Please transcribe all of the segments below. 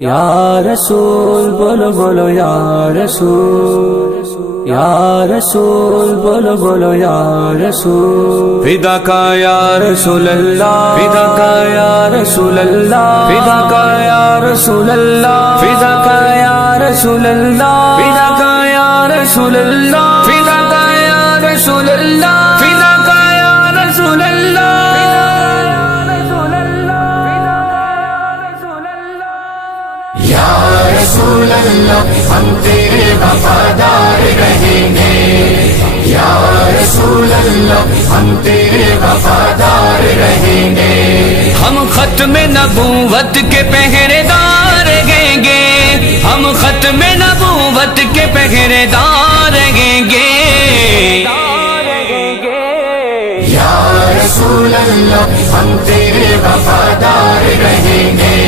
یا رسول بولو بولو یا رسول، یا رسول بولو بولو یا رسول، فدا کا یا رسول اللہ، فدا کا یا رسول اللہ، فدا کا یا رسول اللہ، فدا کا یا رسول اللہ، فدا کا یا رسول اللہ، فدا کا یا رسول اللہ، فدا کا یا رسول اللہ، یا رسول اللہ ہم تیرے وفادار رہیں گے، یا رسول اللہ ہم تیرے وفادار رہیں گے، ہم ختم نبوت کے پہرے دار رہیں گے، ہم ختم نبوت کے پہرے دار رہیں گے، یا رسول اللہ ہم تیرے وفادار رہیں گے،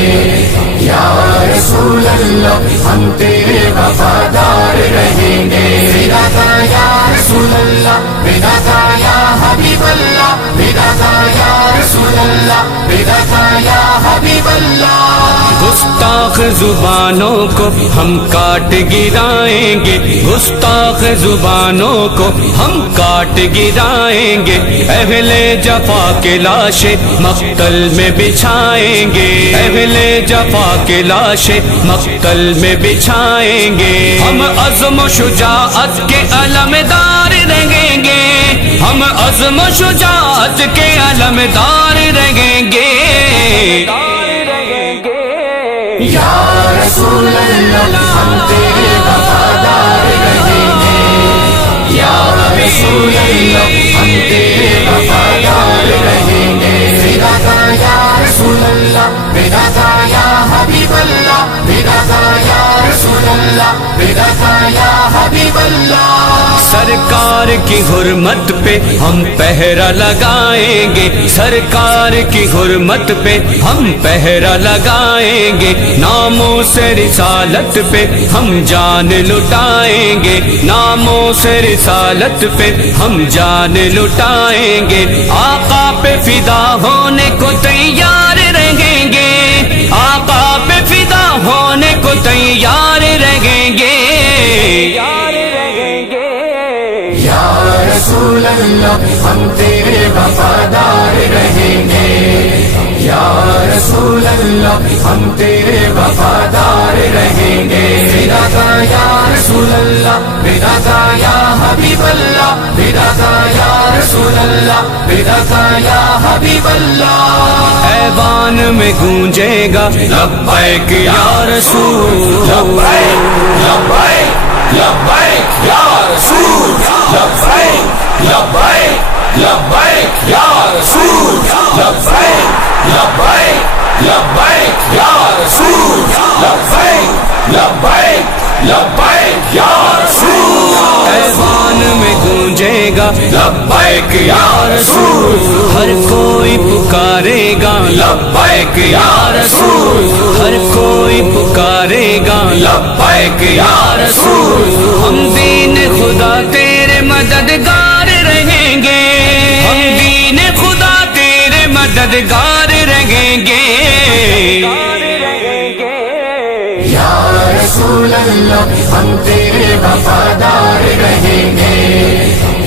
یا رسول اللہ ہم تیرے وفادار رہیں گے، فدا کا یا رسول اللہ، فدا کا یا حبیب اللہ، فدا کا یا رسول اللہ، فدا کا یا حبیب اللہ، گستاخ زبانوں کو ہم کاٹ گرائیں گے، گستاخ زبانوں کو ہم کاٹ گرائیں گے، اہل جفا کے لاشیں مقتل میں بچھائیں گے، اہل جفا کے لاشیں مقتل میں بچھائیں گے، ہم عزم و شجاعت کے علمدار رہیں گے، ہم عزم و شجاعت کے علمدار رہیں گے، یا رسول اللہ ہم تیرے وفادار رہیں گے، یا رسول اللہ ہم تیرے وفادار رہیں گے، فدا کا یا رسول اللہ، فدا کا یا حبیب اللہ، فدا کا یا رسول اللہ، فدا کا یا حبیب اللہ، سرکار کی حرمت پہ ہم پہرا لگائیں گے، سرکار کی حرمت پہ ہم پہرا لگائیں گے، ناموں سے رسالت پہ ہم جان لٹائیں گے، ناموں سے رسالت پہ ہم جان لٹائیں گے، آقا پہ فدا ہونے کو تیار رہیں گے، آقا پہ فدا ہونے کو تیار رہیں گے، یا رسول اللہ ہم تیرے وفادار رہیں گے، یا رسول اللہ ہم تیرے وفادار رہیں گے، فدا کا یا رسول اللہ، فدا کا یا حبیب اللہ، فدا کا یا رسول اللہ، فدا کا یا حبیب اللہ، ایوان میں گونجے گا لبیک یا رسول، لبیک لبیک لبیک یا رسول، لبیک لبیک لبیک یا رسول، لبیک لبیک لبیک یا رسول، لبیک لبیک لبیک یا رسول، ایوان میں گونجے گا لبیک یا رسول، ہر کوئی پکارے گا لبیک یا رسول، ہر کوئی پکارے گا لبیک یا رسول، ہم دین خدا تیرے مددگار رہیں گے، ہم دین خدا تیرے مددگار رہیں گے، یا رسول اللہ ہم تیرے وفادار رہیں گے،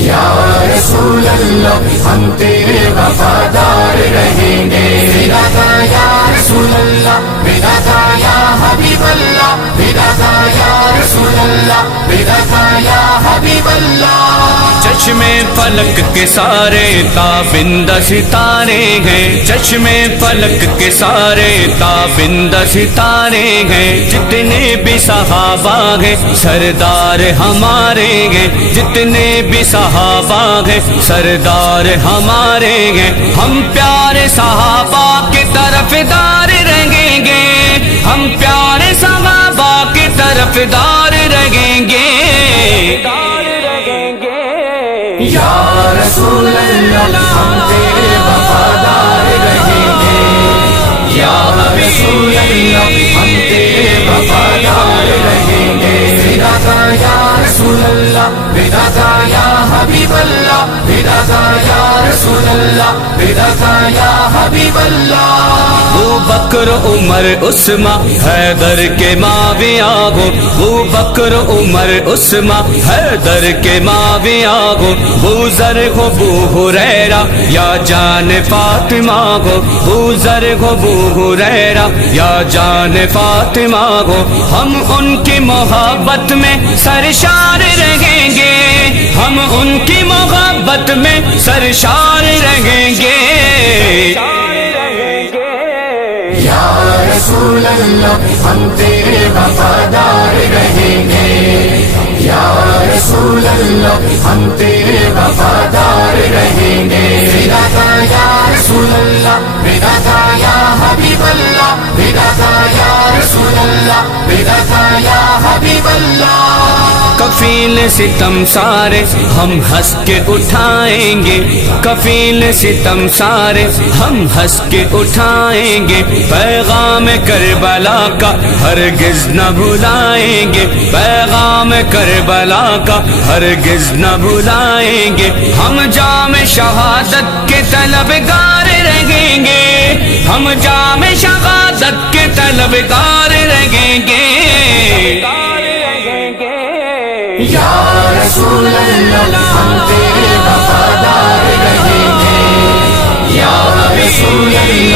یا رسول اللہ ہم تیرے وفادار رہیں گے، فدا کا یا رسول اللہ، فدا کا یا حبیب اللہ، فدا کا یا رسول اللہ، فدا کا یا حبیب اللہ، چشمے فلک کے سارے تابندہ ستارے ہیں، چشمے فلک کے سارے تابندہ ستارے ہیں، جتنے بھی صحابہ ہیں سردار ہمارے ہیں، جتنے بھی صحابہ ہیں سردار ہمارے ہیں، ہم پیارے صحابہ کے طرفدار رہیں گے، ہم پیارے صحابہ کے طرفدار رہیں گے، یا رسول اللہ ہم تیرے وفادار رہیں گے، یا رسول اللہ ہم تیرے وفادار رہیں گے، فدا کا یا رسول اللہ، فدا کا یا حبیب اللہ، فدا کا یا رسول رسول اللہ فداک یا حبیب اللہ ابو بکر عمر عثمان حیدر کے ماویہ ہو ابو بکر عمر عثمان حیدر کے ماویہ ہو ابو ذر ہو ابو ہریرہ یا جان فاطمہ ہو ابو ذر ہو ابو ہریرہ یا جان فاطمہ ہو ہم ان کی محبت میں سرشار رہیں گے ہم ان کی محبت میں سرشار رہیں گے یا رسول اللہ ہم تیرے وفادار رہیں گے یا رسول اللہ ہم تیرے وفادار رہیں گے فداک یا رسول اللہ فداک یا حبیب اللہ فداک یا رسول اللہ فداک یا حبیب اللہ کفیل ستم سارے ہم ہنس کے اٹھائیں گے کفیل ستم سارے ہم ہنس کے اٹھائیں گے پیغام کربلا کا ہرگز نہ بھلائیں گے پیغام کربلا کا ہرگز نہ بھلائیں گے ہم جام شہادت کے طلبگار رہیں گے ہم جام شہادت کے طلبگار رہیں گے یا رسول اللہ ہم تیرے وفادار رہیں گے یا رسول اللہ